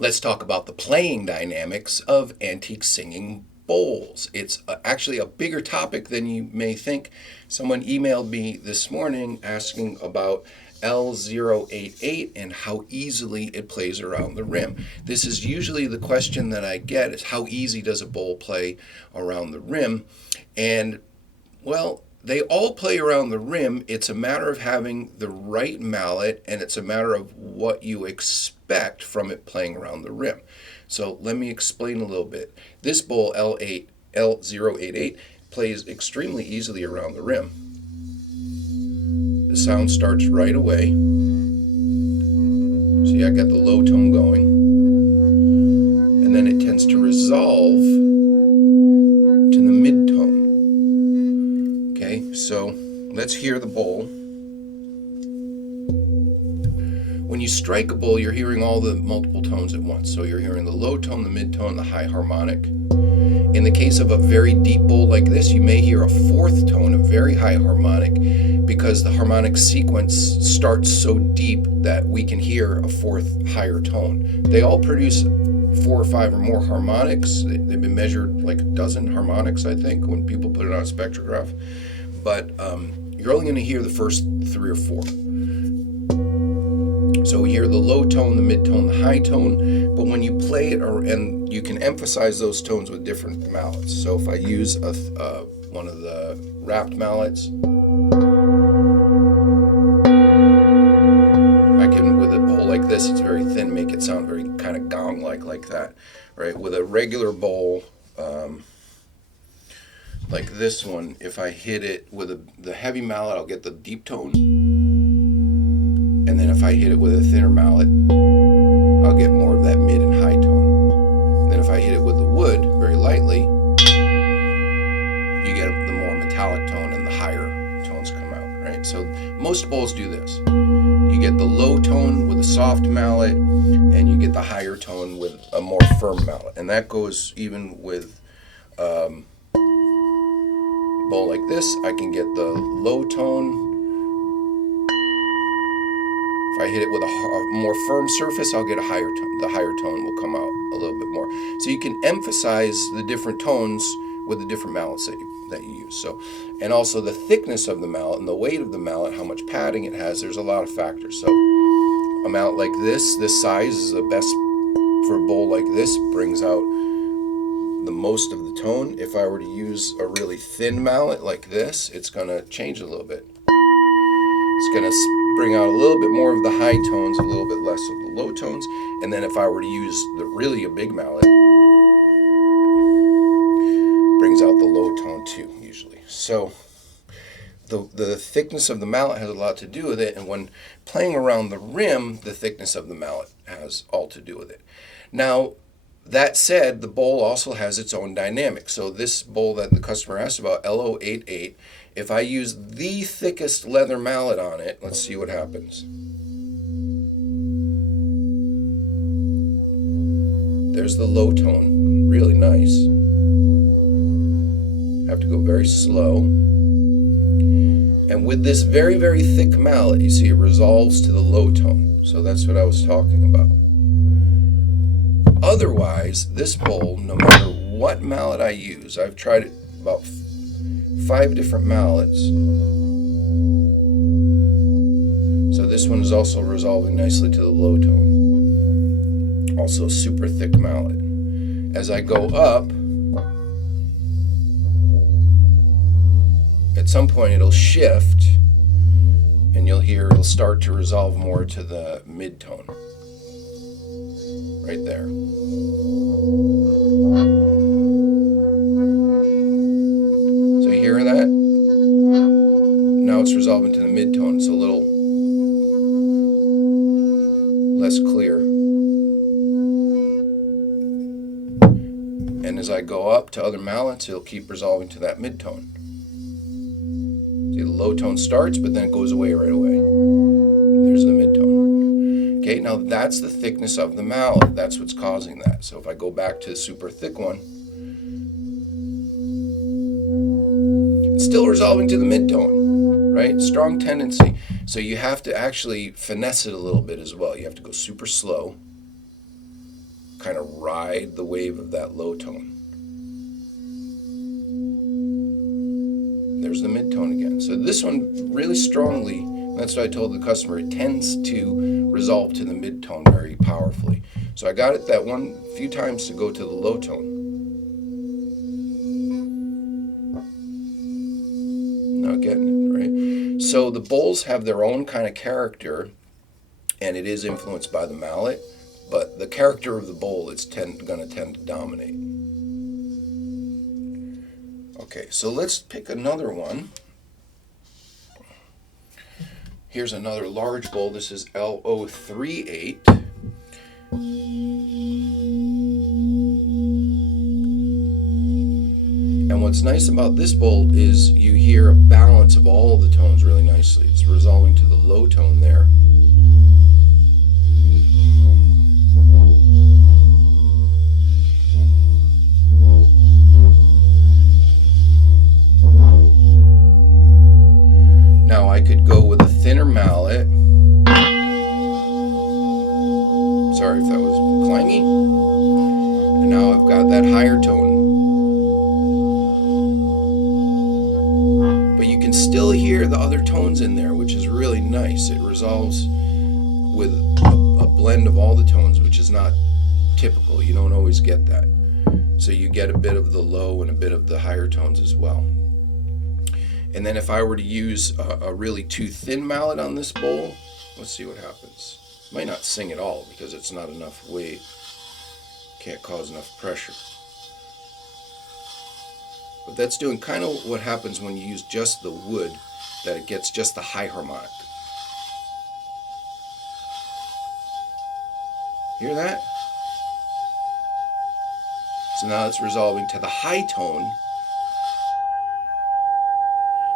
Let's talk about the playing dynamics of antique singing bowls. It's actually a bigger topic than you may think. Someone emailed me this morning asking about L088 and how easily it plays around the rim. This is usually the question that I get, is how easy does a bowl play around the rim? And well, they all play around the rim. It's a matter of having the right mallet, and it's a matter of what you expect from it playing around the rim. So let me explain a little bit. This bowl L088 plays extremely easily around the rim. The sound starts right away. See, I got the low tone going, and then it tends to resolve to the mid tone. Okay, so let's hear the bowl. When you strike a bowl, you're hearing all the multiple tones at once. So you're hearing the low tone, the mid tone, the high harmonic. In the case of a very deep bowl like this, you may hear a fourth tone, a very high harmonic, because the harmonic sequence starts so deep that we can hear a fourth higher tone. They all produce 4 or 5 or more harmonics. They've been measured like a dozen harmonics, I think, when people put it on a spectrograph. But you're only going to hear the first 3 or 4. So we hear the low tone, the mid tone, the high tone, but when you play it, and you can emphasize those tones with different mallets. So if I use one of the wrapped mallets, I can, with a bowl like this, it's very thin, make it sound very kind of gong-like that, right? With a regular bowl, like this one, if I hit it with the heavy mallet, I'll get the deep tone. And then if I hit it with a thinner mallet, I'll get more of that mid and high tone. And then if I hit it with the wood very lightly, you get the more metallic tone and the higher tones come out, right? So most bowls do this. You get the low tone with a soft mallet, and you get the higher tone with a more firm mallet. And that goes even with a bowl like this. I can get the low tone. If I hit it with a more firm surface, I'll get a higher tone. The higher tone will come out a little bit more. So you can emphasize the different tones with the different mallets that you use. So, and also the thickness of the mallet and the weight of the mallet, how much padding it has. There's a lot of factors. So a mallet like this size is the best for a bowl like this. Brings out the most of the tone. If I were to use a really thin mallet like this, it's going to change a little bit. It's going to bring out a little bit more of the high tones, a little bit less of the low tones. And then if I were to use a big mallet, brings out the low tone too, usually. So the thickness of the mallet has a lot to do with it. And when playing around the rim, the thickness of the mallet has all to do with it. Now, that said, the bowl also has its own dynamic. So this bowl that the customer asked about, L088, if I use the thickest leather mallet on it, let's see what happens. There's the low tone, really nice. Have to go very slow. And with this very, very thick mallet, you see it resolves to the low tone. So that's what I was talking about. Otherwise, this bowl, no matter what mallet I use, I've tried it about 5 different mallets. So this one is also resolving nicely to the low tone. Also a super thick mallet. As I go up, at some point it'll shift, and you'll hear it'll start to resolve more to the mid tone. Right there. So you hear that? Now it's resolving to the mid-tone. It's a little less clear. And as I go up to other mallets, it'll keep resolving to that mid-tone. See, the low tone starts, but then it goes away right away. There's the mid-tone. Okay, now that's the thickness of the mallet. That's what's causing that. So if I go back to the super thick one, it's still resolving to the mid-tone, right? Strong tendency. So you have to actually finesse it a little bit as well. You have to go super slow. kind of ride the wave of that low tone. There's the mid-tone again. So this one really strongly, that's what I told the customer, it tends to resolve to the mid-tone very powerfully. So I got it that one few times to go to the low tone. Not getting it, right? So the bowls have their own kind of character, and it is influenced by the mallet, but the character of the bowl is going to tend to dominate. Okay, so let's pick another one. Here's another large bowl. This is L038. And what's nice about this bowl is you hear a balance of all the tones really nicely. It's resolving to the low tone there. Now I could go with a thinner mallet. Sorry if that was clangy. And now I've got that higher tone. But you can still hear the other tones in there, which is really nice. It resolves with a blend of all the tones, which is not typical. You don't always get that. So you get a bit of the low and a bit of the higher tones as well. And then if I were to use a really too thin mallet on this bowl, let's see what happens. Might not sing at all because it's not enough weight. Can't cause enough pressure. But that's doing kind of what happens when you use just the wood, that it gets just the high harmonic. Hear that? So now it's resolving to the high tone,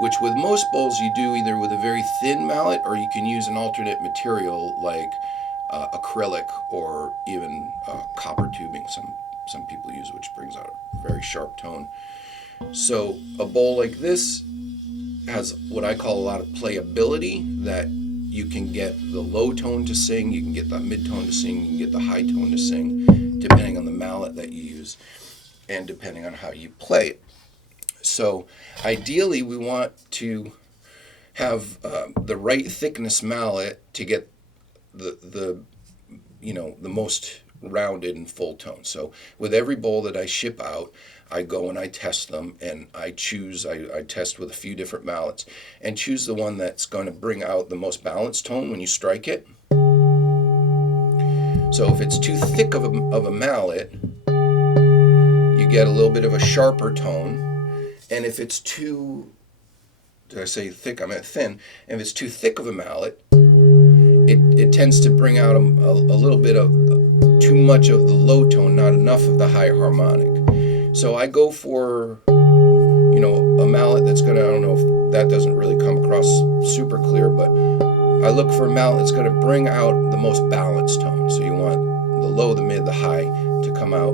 which with most bowls you do either with a very thin mallet or you can use an alternate material like acrylic or even copper tubing. Some people use, which brings out a very sharp tone. So a bowl like this has what I call a lot of playability, that you can get the low tone to sing, you can get the mid tone to sing, you can get the high tone to sing, depending on the mallet that you use and depending on how you play it. So ideally we want to have the right thickness mallet to get the most rounded and full tone. So with every bowl that I ship out, I go and I test them, and I test with a few different mallets and choose the one that's going to bring out the most balanced tone when you strike it. So if it's too thick of a mallet, you get a little bit of a sharper tone. And if it's too, did I say thick? I meant thin. And if it's too thick of a mallet, it tends to bring out a little bit of too much of the low tone, not enough of the high harmonic. So I go for, a mallet that's going to, I don't know if that doesn't really come across super clear, but I look for a mallet that's going to bring out the most balanced tone. So you want the low, the mid, the high to come out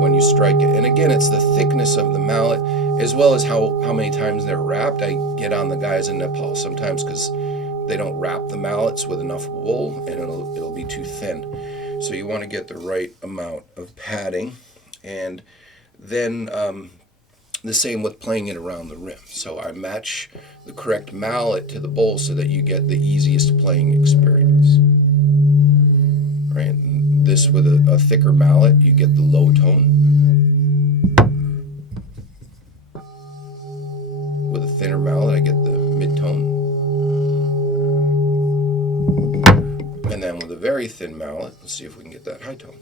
when you strike it. And again, it's the thickness of the mallet as well as how many times they're wrapped. I get on the guys in Nepal sometimes because they don't wrap the mallets with enough wool and it'll be too thin. So you want to get the right amount of padding. And then the same with playing it around the rim. So I match the correct mallet to the bowl so that you get the easiest playing experience. Right? And this with a thicker mallet, you get the low tone. With a thinner mallet, I get the mid-tone. And then with a very thin mallet, let's see if we can get that high tone.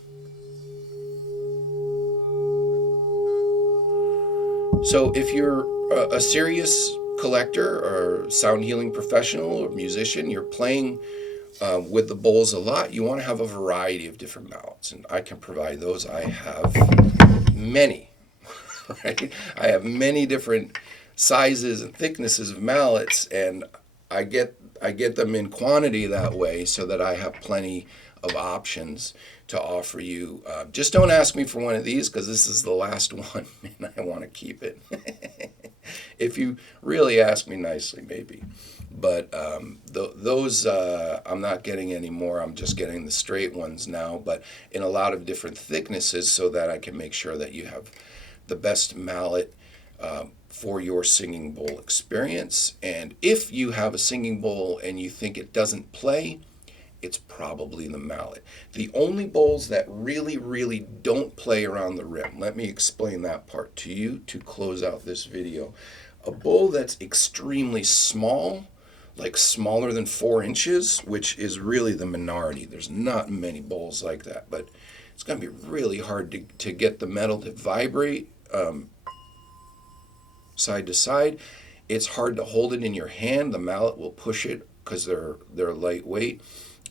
So if you're a serious collector or sound healing professional or musician, you're playing with the bowls a lot, you want to have a variety of different mallets. And I can provide those. I have many, right? I have many different sizes and thicknesses of mallets, and I get them in quantity that way so that I have plenty of options to offer you. Just don't ask me for one of these because this is the last one and I want to keep it. If you really ask me nicely, maybe. But those, I'm not getting anymore. I'm just getting the straight ones now, but in a lot of different thicknesses so that I can make sure that you have the best mallet for your singing bowl experience. And if you have a singing bowl and you think it doesn't play, it's probably the mallet. The only bowls that really, really don't play around the rim, let me explain that part to you to close out this video. A bowl that's extremely small, like smaller than 4 inches, which is really the minority. There's not many bowls like that, but it's going to be really hard to get the metal to vibrate side to side. It's hard to hold it in your hand. The mallet will push it because they're lightweight,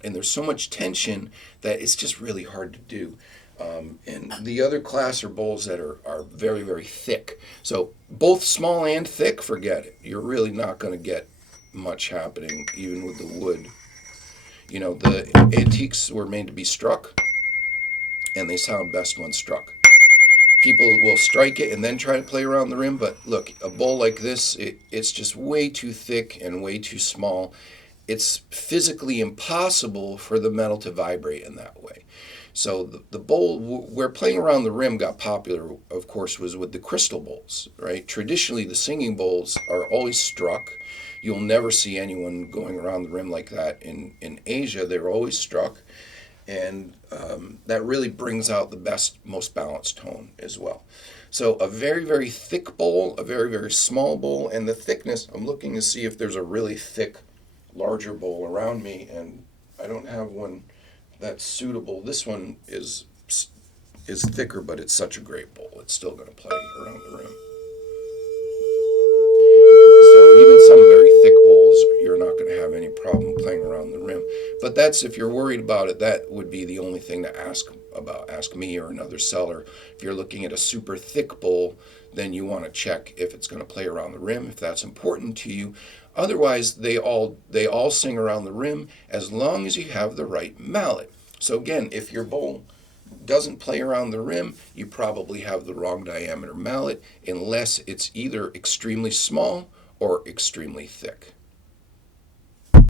and there's so much tension that it's just really hard to do. And the other class are bowls that are very, very thick. So both small and thick, forget it. You're really not going to get much happening even with the wood. You know, the antiques were made to be struck, and they sound best when struck. People will strike it and then try to play around the rim, but look, a bowl like this, it's just way too thick and way too small. It's physically impossible for the metal to vibrate in that way. So the bowl where playing around the rim got popular, of course, was with the crystal bowls, right? Traditionally, the singing bowls are always struck. You'll never see anyone going around the rim like that in Asia. They're always struck. And that really brings out the best, most balanced tone as well. So a very, very thick bowl, a very, very small bowl, and the thickness, I'm looking to see if there's a really thick, larger bowl around me, and I don't have one that's suitable. This one is thicker, but it's such a great bowl. It's still going to play around the rim. So even some very thick bowls, you're not going to have any problem playing around the rim. But that's, if you're worried about it, that would be the only thing to ask about. Ask me or another seller. If you're looking at a super thick bowl, then you want to check if it's going to play around the rim, if that's important to you. Otherwise, they all sing around the rim as long as you have the right mallet. So again, if your bowl doesn't play around the rim, you probably have the wrong diameter mallet, unless it's either extremely small or extremely thick.